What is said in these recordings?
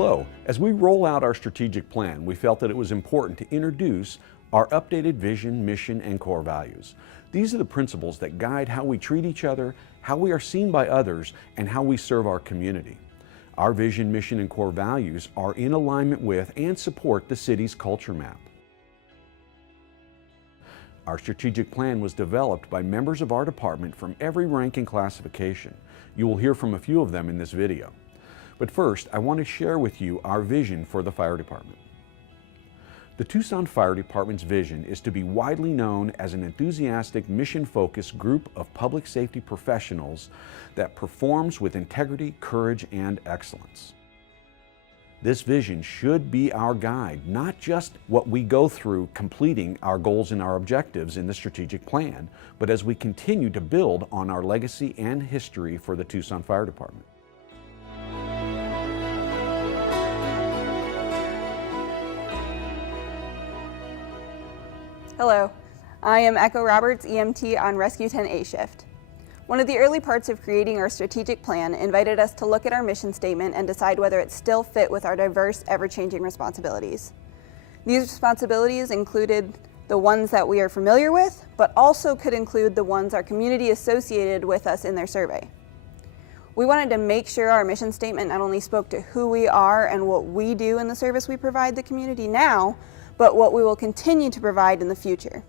Hello. As we roll out our strategic plan, we felt that it was important to introduce our updated vision, mission, and core values. These are the principles that guide how we treat each other, how we are seen by others, and how we serve our community. Our vision, mission, and core values are in alignment with and support the city's culture map. Our strategic plan was developed by members of our department from every rank and classification. You will hear from a few of them in this video. But first, I want to share with you our vision for the fire department. The Tucson Fire Department's vision is to be widely known as an enthusiastic, mission-focused group of public safety professionals that performs with integrity, courage, and excellence. This vision should be our guide, not just what we go through completing our goals and our objectives in the strategic plan, but as we continue to build on our legacy and history for the Tucson Fire Department. Hello, I am Echo Roberts, EMT on Rescue 10A shift. One of the early parts of creating our strategic plan invited us to look at our mission statement and decide whether it still fit with our diverse, ever-changing responsibilities. These responsibilities included the ones that we are familiar with, but also could include the ones our community associated with us in their survey. We wanted to make sure our mission statement not only spoke to who we are and what we do in the service we provide the community now, but what we will continue to provide in the future.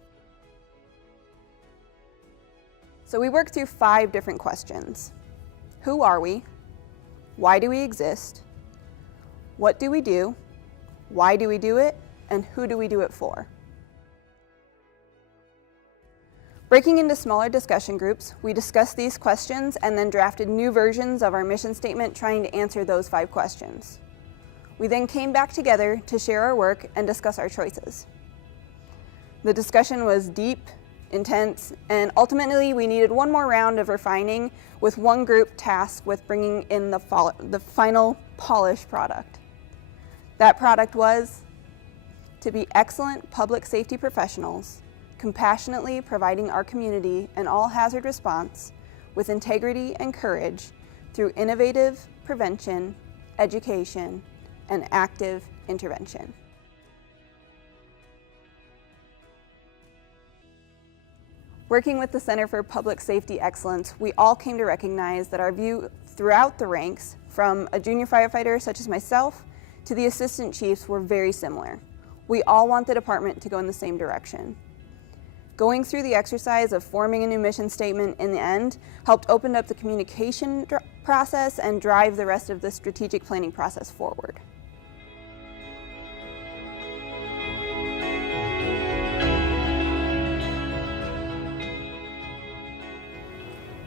So we worked through 5 different questions. Who are we? Why do we exist? What do we do? Why do we do it? And who do we do it for? Breaking into smaller discussion groups, we discussed these questions and then drafted new versions of our mission statement trying to answer those 5 questions. We then came back together to share our work and discuss our choices. The discussion was deep, intense, and ultimately we needed one more round of refining with one group tasked with bringing in the final polished product. That product was to be excellent public safety professionals, compassionately providing our community an all-hazard response with integrity and courage through innovative prevention, education, and active intervention. Working with the Center for Public Safety Excellence, we all came to recognize that our view throughout the ranks, from a junior firefighter such as myself to the assistant chiefs, were very similar. We all want the department to go in the same direction. Going through the exercise of forming a new mission statement in the end helped open up the communication process and drive the rest of the strategic planning process forward.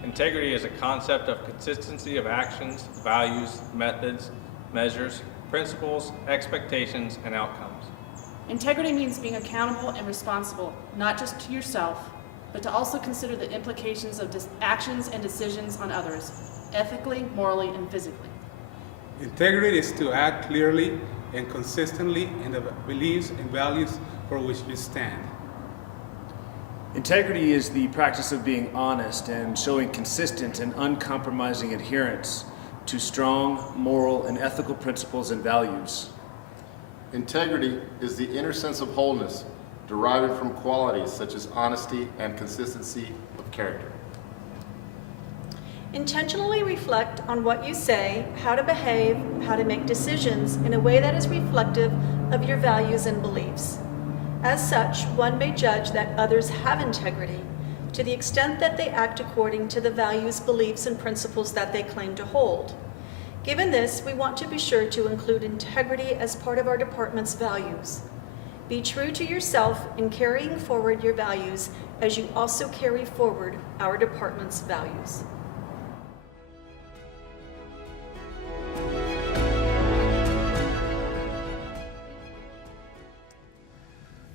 Integrity is a concept of consistency of actions, values, methods, measures, principles, expectations, and outcomes. Integrity means being accountable and responsible, not just to yourself, but to also consider the implications of actions and decisions on others, ethically, morally, and physically. Integrity is to act clearly and consistently in the beliefs and values for which we stand. Integrity is the practice of being honest and showing consistent and uncompromising adherence to strong moral and ethical principles and values. Integrity is the inner sense of wholeness deriving from qualities such as honesty and consistency of character. Intentionally reflect on what you say, how to behave, how to make decisions in a way that is reflective of your values and beliefs. As such, one may judge that others have integrity to the extent that they act according to the values, beliefs, and principles that they claim to hold. Given this, we want to be sure to include integrity as part of our department's values. Be true to yourself in carrying forward your values as you also carry forward our department's values.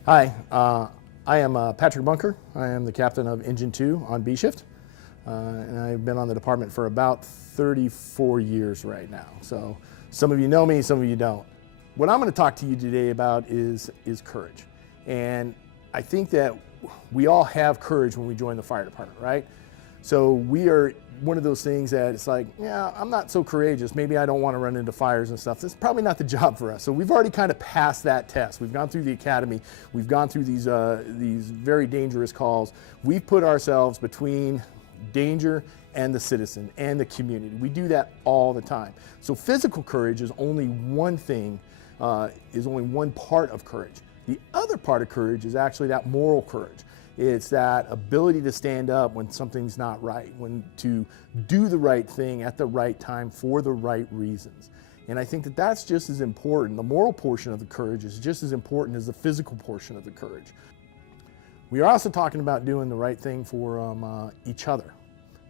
Hi, I am Patrick Bunker. I am the captain of Engine 2 on B shift, and I've been on the department for about 34 years right now. So some of you know me, some of you don't. What I'm going to talk to you today about is courage. And I think that we all have courage when we join the fire department, right? So we are one of those things that it's like, yeah, I'm not so courageous. Maybe I don't want to run into fires and stuff. That's probably not the job for us. So we've already kind of passed that test. We've gone through the academy. We've gone through these very dangerous calls. We've put ourselves between danger and the citizen and the community. We do that all the time. So physical courage is only one thing, is only one part of courage. The other part of courage is actually that moral courage. It's that ability to stand up when something's not right, when to do the right thing at the right time for the right reasons. And I think that that's just as important. The moral portion of the courage is just as important as the physical portion of the courage. We are also talking about doing the right thing for each other.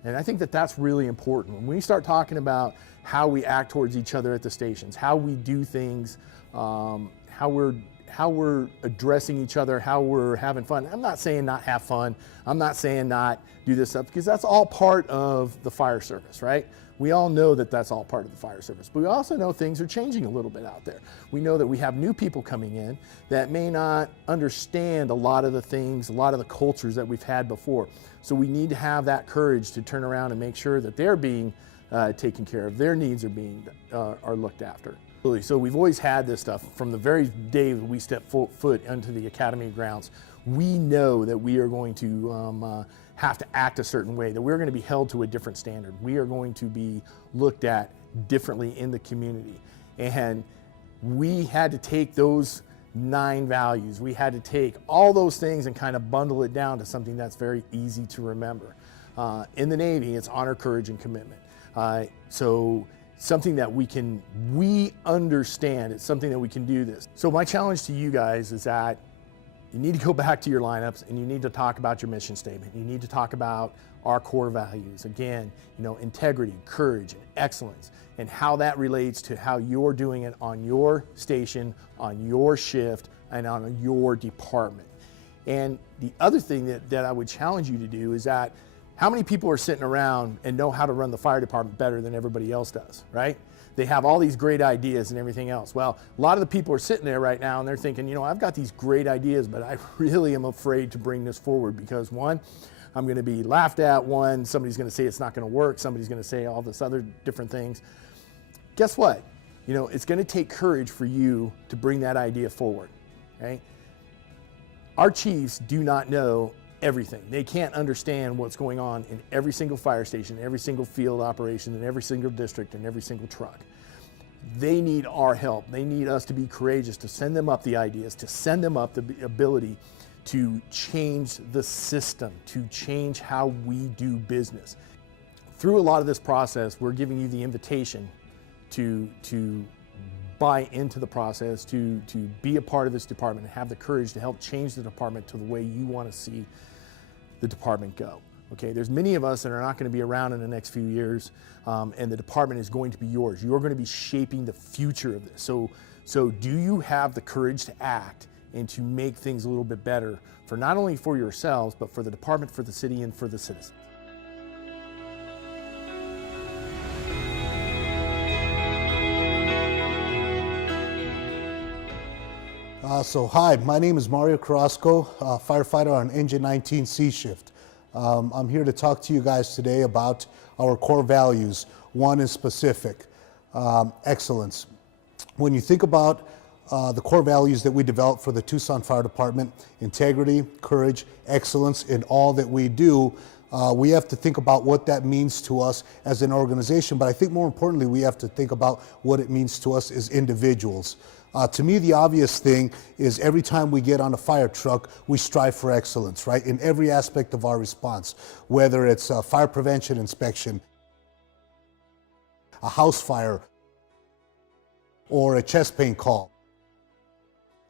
And I think that that's really important. When we start talking about how we act towards each other at the stations, how we do things, how we're addressing each other, how we're having fun. I'm not saying not have fun. I'm not saying not do this stuff, because that's all part of the fire service, right? We all know that that's all part of the fire service, but we also know things are changing a little bit out there. We know that we have new people coming in that may not understand a lot of the things, a lot of the cultures that we've had before. So we need to have that courage to turn around and make sure that they're being taken care of, their needs are being are looked after. So we've always had this stuff from the very day that we step foot into the academy grounds. We know that we are going to have to act a certain way, that we're going to be held to a different standard. We are going to be looked at differently in the community. And we had to take those 9 values, we had to take all those things and kind of bundle it down to something that's very easy to remember. In the Navy, it's honor, courage, and commitment. So something that we understand, it's something that we can do this. So my challenge to you guys is that you need to go back to your lineups and you need to talk about your mission statement. You need to talk about our core values. Again, integrity, courage, and excellence, and how that relates to how you're doing it on your station, on your shift, and on your department. And the other thing that I would challenge you to do is that how many people are sitting around and know how to run the fire department better than everybody else does, right? They have all these great ideas and everything else. Well, a lot of the people are sitting there right now and they're thinking, I've got these great ideas, but I really am afraid to bring this forward because, one, I'm going to be laughed at. One, somebody's going to say it's not going to work. Somebody's going to say all this other different things. Guess what? It's going to take courage for you to bring that idea forward, okay? Our chiefs do not know everything. They can't understand what's going on in every single fire station, every single field operation, in every single district, and every single truck. They need our help. They need us to be courageous, to send them up the ideas, to send them up the ability to change the system, to change how we do business. Through a lot of this process, we're giving you the invitation to buy into the process, to be a part of this department and have the courage to help change the department to the way you want to see the department go. Okay, there's many of us that are not going to be around in the next few years, and the department is going to be yours. You're going to be shaping the future of this. So do you have the courage to act and to make things a little bit better for not only for yourselves, but for the department, for the city, and for the citizens? Hi, my name is Mario Carrasco, firefighter on Engine 19 C shift. I'm here to talk to you guys today about our core values. One is specific, excellence. When you think about the core values that we developed for the Tucson Fire Department, integrity, courage, excellence in all that we do, we have to think about what that means to us as an organization, but I think more importantly, we have to think about what it means to us as individuals. To me, the obvious thing is every time we get on a fire truck, we strive for excellence, right? In every aspect of our response, whether it's a fire prevention inspection, a house fire, or a chest pain call.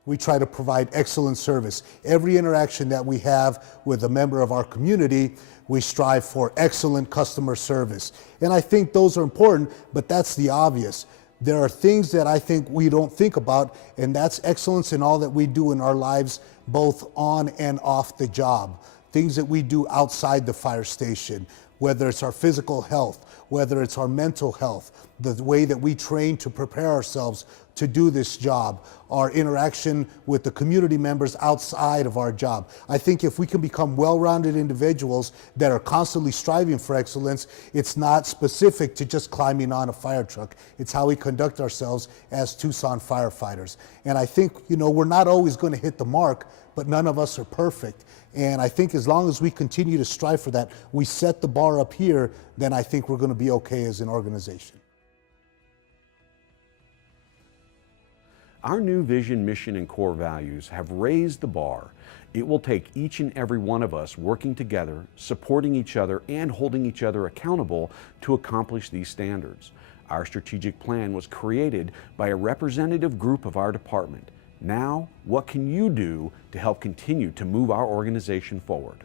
We try to provide excellent service. Every interaction that we have with a member of our community, we strive for excellent customer service. And I think those are important, but that's the obvious. There are things that I think we don't think about, and that's excellence in all that we do in our lives, both on and off the job. Things that we do outside the fire station, whether it's our physical health, whether it's our mental health, the way that we train to prepare ourselves to do this job, our interaction with the community members outside of our job. I think if we can become well-rounded individuals that are constantly striving for excellence, it's not specific to just climbing on a fire truck. It's how we conduct ourselves as Tucson firefighters. And I think, you know, we're not always going to hit the mark, but none of us are perfect. And I think as long as we continue to strive for that, we set the bar up here, then I think we're going to be okay as an organization. Our new vision, mission, and core values have raised the bar. It will take each and every one of us working together, supporting each other, and holding each other accountable to accomplish these standards. Our strategic plan was created by a representative group of our department. Now, what can you do to help continue to move our organization forward?